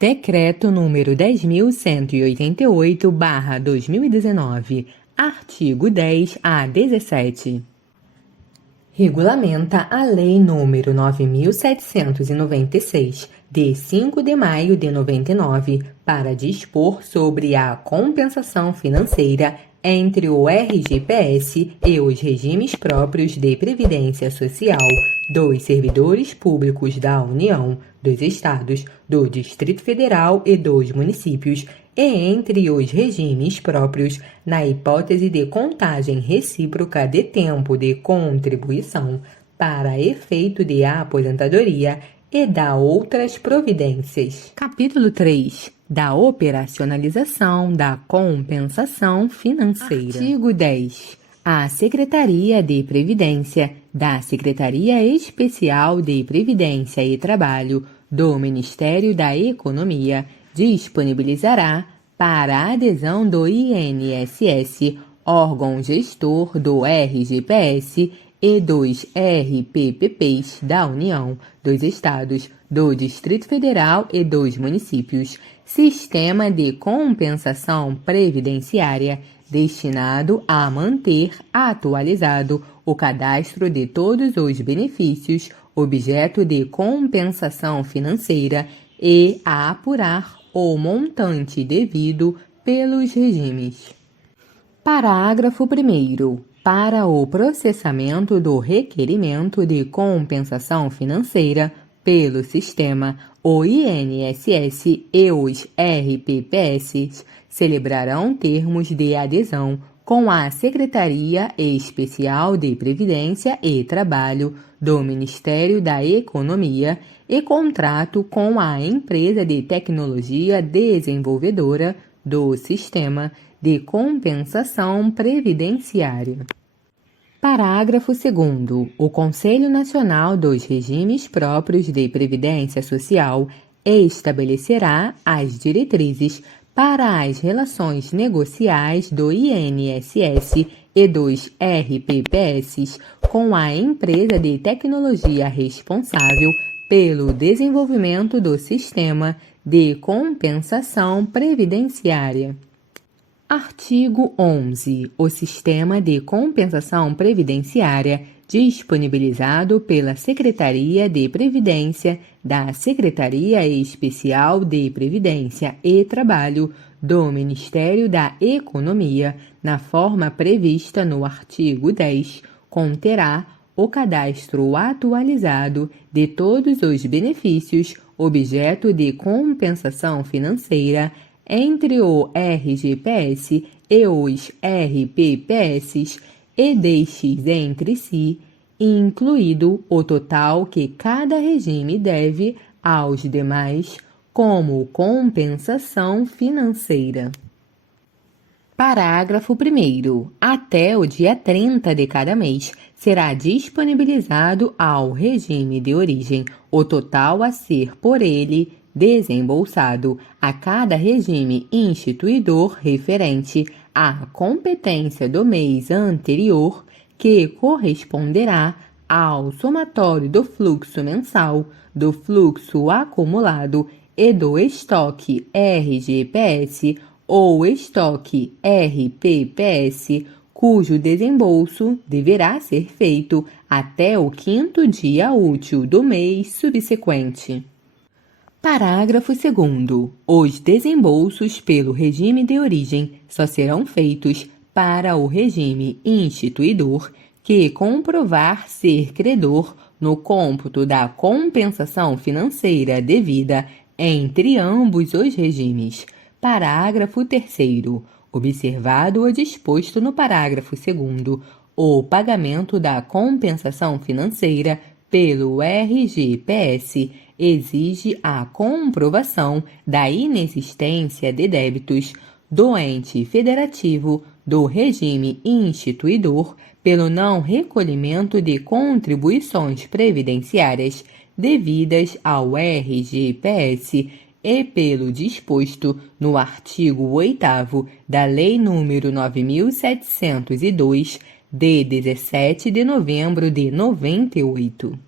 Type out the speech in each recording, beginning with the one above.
Decreto número 10.188/2019, artigo 10 a 17. Regulamenta a Lei número 9.796, de 5 de maio de 99, para dispor sobre a compensação financeira entre o RGPS e os regimes próprios de previdência social dos servidores públicos da União, dos Estados, do Distrito Federal e dos municípios, e entre os regimes próprios, na hipótese de contagem recíproca de tempo de contribuição para efeito de aposentadoria e da outras providências. Capítulo 3. Da operacionalização da compensação financeira. Artigo 10. A Secretaria de Previdência da Secretaria Especial de Previdência e Trabalho do Ministério da Economia disponibilizará para a adesão do INSS, órgão gestor do RGPS e dos RPPPs da União, dos Estados, do Distrito Federal e dos municípios, sistema de compensação previdenciária destinado a manter atualizado o cadastro de todos os benefícios objeto de compensação financeira e a apurar o montante devido pelos regimes. Parágrafo 1º. Para o processamento do requerimento de compensação financeira pelo sistema, o INSS e os RPPS celebrarão termos de adesão com a Secretaria Especial de Previdência e Trabalho do Ministério da Economia e contrato com a empresa de tecnologia desenvolvedora do sistema de compensação previdenciária. Parágrafo 2º. O Conselho Nacional dos Regimes Próprios de Previdência Social estabelecerá as diretrizes para as relações negociais do INSS e dos RPPS com a empresa de tecnologia responsável pelo desenvolvimento do sistema de compensação previdenciária. Artigo 11. O sistema de compensação previdenciária disponibilizado pela Secretaria de Previdência da Secretaria Especial de Previdência e Trabalho do Ministério da Economia, na forma prevista no artigo 10, conterá o cadastro atualizado de todos os benefícios objeto de compensação financeira entre o RGPS e os RPPS e destes entre si, incluído o total que cada regime deve aos demais como compensação financeira. Parágrafo 1º. Até o dia 30 de cada mês será disponibilizado ao regime de origem o total a ser por ele desembolsado a cada regime instituidor referente à competência do mês anterior, que corresponderá ao somatório do fluxo mensal, do fluxo acumulado e do estoque RGPS ou estoque RPPS, cujo desembolso deverá ser feito até o 5º dia útil do mês subsequente. Parágrafo 2º. Os desembolsos pelo regime de origem só serão feitos para o regime instituidor que comprovar ser credor no cômputo da compensação financeira devida entre ambos os regimes. Parágrafo 3º. Observado o disposto no parágrafo 2º, o pagamento da compensação financeira pelo RGPS exige a comprovação da inexistência de débitos do ente federativo do regime instituidor pelo não recolhimento de contribuições previdenciárias devidas ao RGPS e pelo disposto no artigo 8º da Lei nº 9.702, de 17 de novembro de 98.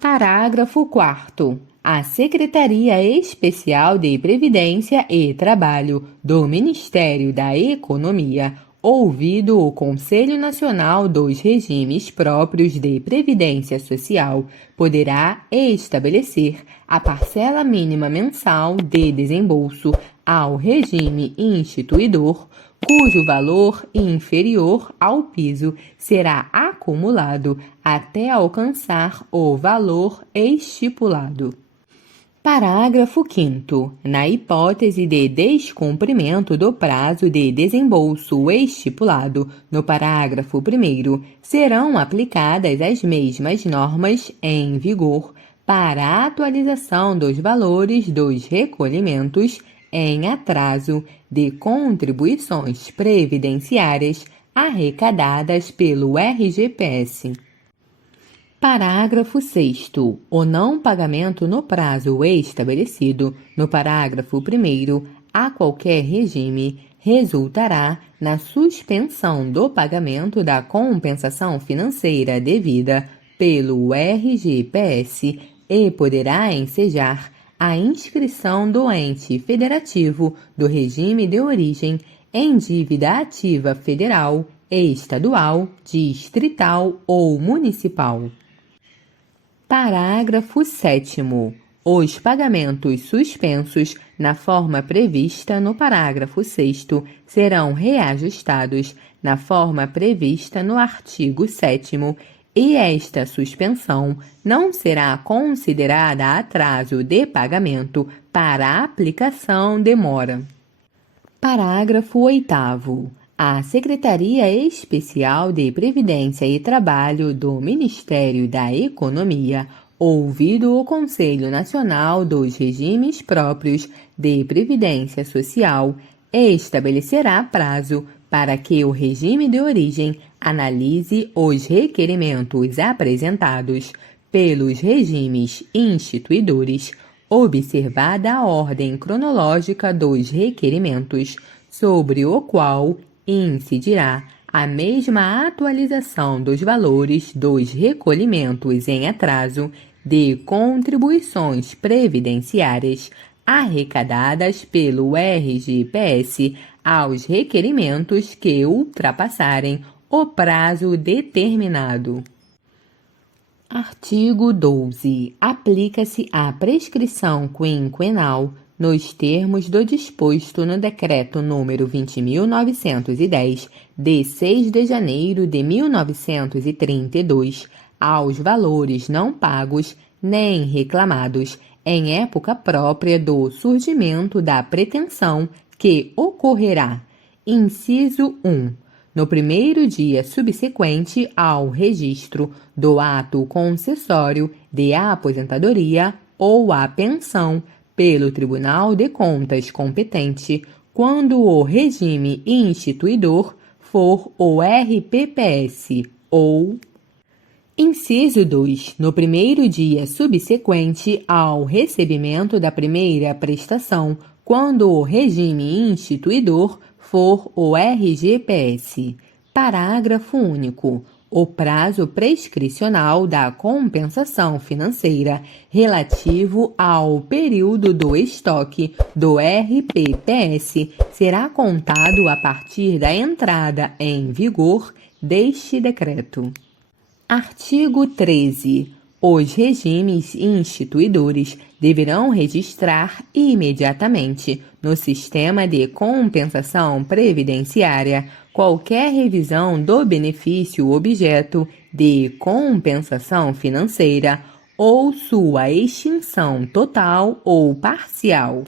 Parágrafo 4º. A Secretaria Especial de Previdência e Trabalho do Ministério da Economia, ouvido o Conselho Nacional dos Regimes Próprios de Previdência Social, poderá estabelecer a parcela mínima mensal de desembolso ao regime instituidor, cujo valor inferior ao piso será acumulado até alcançar o valor estipulado. Parágrafo 5º. Na hipótese de descumprimento do prazo de desembolso estipulado no parágrafo 1º, serão aplicadas as mesmas normas em vigor para a atualização dos valores dos recolhimentos em atraso de contribuições previdenciárias arrecadadas pelo RGPS. Parágrafo 6º. O não pagamento no prazo estabelecido no parágrafo 1º a qualquer regime resultará na suspensão do pagamento da compensação financeira devida pelo RGPS e poderá ensejar a inscrição do ente federativo do regime de origem em dívida ativa federal, estadual, distrital ou municipal. Parágrafo 7º. Os pagamentos suspensos na forma prevista no parágrafo 6º serão reajustados na forma prevista no artigo 7º e esta suspensão não será considerada atraso de pagamento para a aplicação de mora. Parágrafo 8º. A Secretaria Especial de Previdência e Trabalho do Ministério da Economia, ouvido o Conselho Nacional dos Regimes Próprios de Previdência Social, estabelecerá prazo para que o regime de origem analise os requerimentos apresentados pelos regimes instituidores, observada a ordem cronológica dos requerimentos, sobre o qual incidirá a mesma atualização dos valores dos recolhimentos em atraso de contribuições previdenciárias arrecadadas pelo RGPS aos requerimentos que ultrapassarem o prazo determinado. Artigo 12. Aplica-se a prescrição quinquenal nos termos do disposto no Decreto nº 20.910, de 6 de janeiro de 1932, aos valores não pagos nem reclamados em época própria do surgimento da pretensão que ocorrerá. Inciso 1. No primeiro dia subsequente ao registro do ato concessório de aposentadoria ou a pensão pelo Tribunal de Contas competente, quando o regime instituidor for o RPPS, ou inciso 2. No primeiro dia subsequente ao recebimento da primeira prestação, quando o regime instituidor for o RGPS. Parágrafo único. O prazo prescricional da compensação financeira relativo ao período do estoque do RPPS será contado a partir da entrada em vigor deste decreto. Artigo 13. Os regimes instituidores deverão registrar imediatamente no Sistema de Compensação Previdenciária qualquer revisão do benefício objeto de compensação financeira ou sua extinção total ou parcial.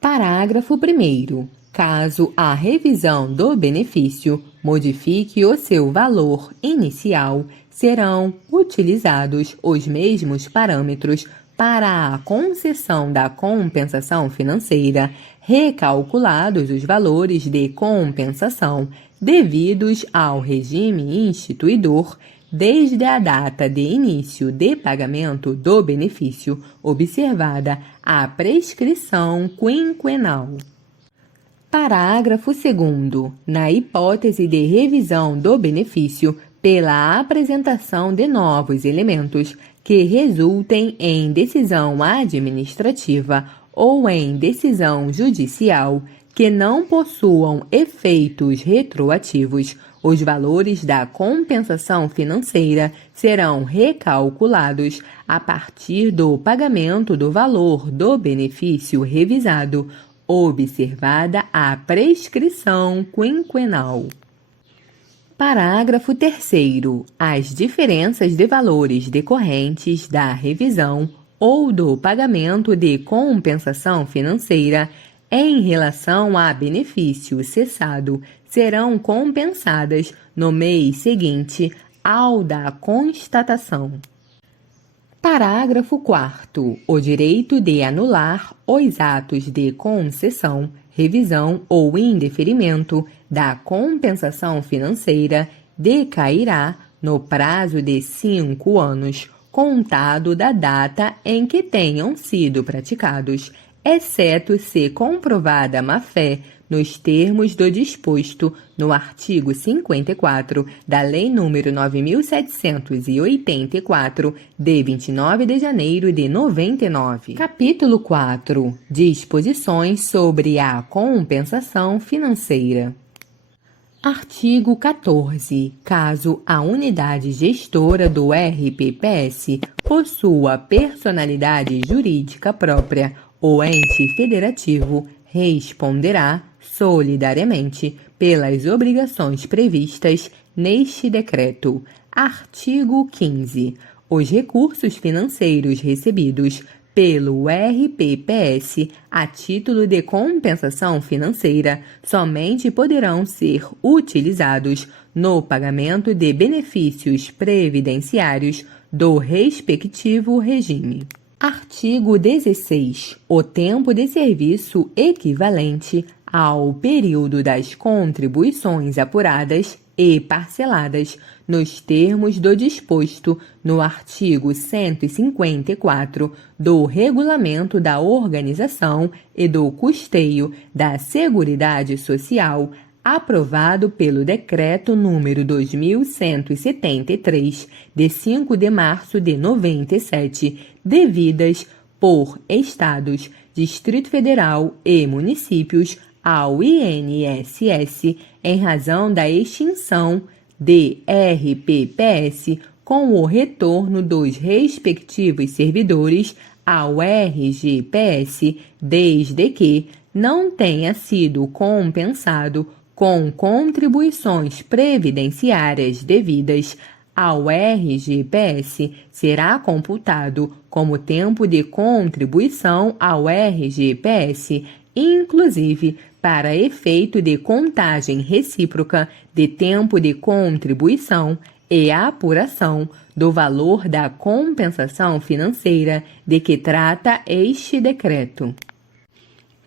Parágrafo 1º. Caso a revisão do benefício modifique o seu valor inicial, serão utilizados os mesmos parâmetros para a concessão da compensação financeira, recalculados os valores de compensação devidos ao regime instituidor desde a data de início de pagamento do benefício, observada a prescrição quinquenal. Parágrafo 2º. Na hipótese de revisão do benefício pela apresentação de novos elementos, que resultem em decisão administrativa ou em decisão judicial que não possuam efeitos retroativos. Os valores da compensação financeira serão recalculados a partir do pagamento do valor do benefício revisado, observada a prescrição quinquenal. Parágrafo 3º. As diferenças de valores decorrentes da revisão ou do pagamento de compensação financeira em relação a benefício cessado serão compensadas no mês seguinte ao da constatação. Parágrafo 4º. O direito de anular os atos de concessão, revisão ou indeferimento da compensação financeira decairá no prazo de 5 anos, contado da data em que tenham sido praticados, exceto se comprovada má-fé nos termos do disposto no artigo 54 da Lei nº 9.784, de 29 de janeiro de 99. Capítulo 4. Disposições sobre a compensação financeira. Artigo 14. Caso a unidade gestora do RPPS possua personalidade jurídica própria, o ente federativo responderá solidariamente pelas obrigações previstas neste decreto. Artigo 15. Os recursos financeiros recebidos pelo RPPS a título de compensação financeira somente poderão ser utilizados no pagamento de benefícios previdenciários do respectivo regime. Artigo 16. O tempo de serviço equivalente ao período das contribuições apuradas e parceladas nos termos do disposto no artigo 154 do Regulamento da Organização e do Custeio da Seguridade Social, aprovado pelo Decreto nº 2173, de 5 de março de 97, devidas por Estados, Distrito Federal e municípios ao INSS em razão da extinção de RPPS com o retorno dos respectivos servidores ao RGPS, desde que não tenha sido compensado com contribuições previdenciárias devidas ao RGPS, será computado como tempo de contribuição ao RGPS, inclusive para efeito de contagem recíproca de tempo de contribuição e apuração do valor da compensação financeira de que trata este decreto.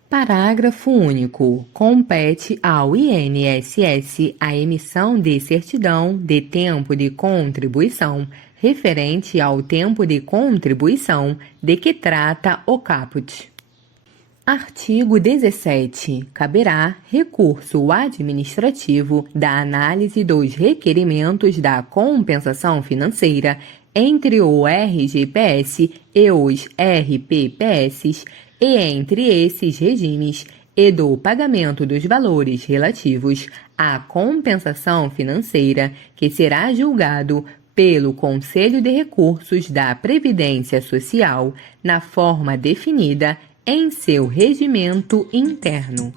Parágrafo único. Compete ao INSS a emissão de certidão de tempo de contribuição referente ao tempo de contribuição de que trata o caput. Artigo 17. Caberá recurso administrativo da análise dos requerimentos da compensação financeira entre o RGPS e os RPPS e entre esses regimes e do pagamento dos valores relativos à compensação financeira, que será julgado pelo Conselho de Recursos da Previdência Social na forma definida em seu regimento interno.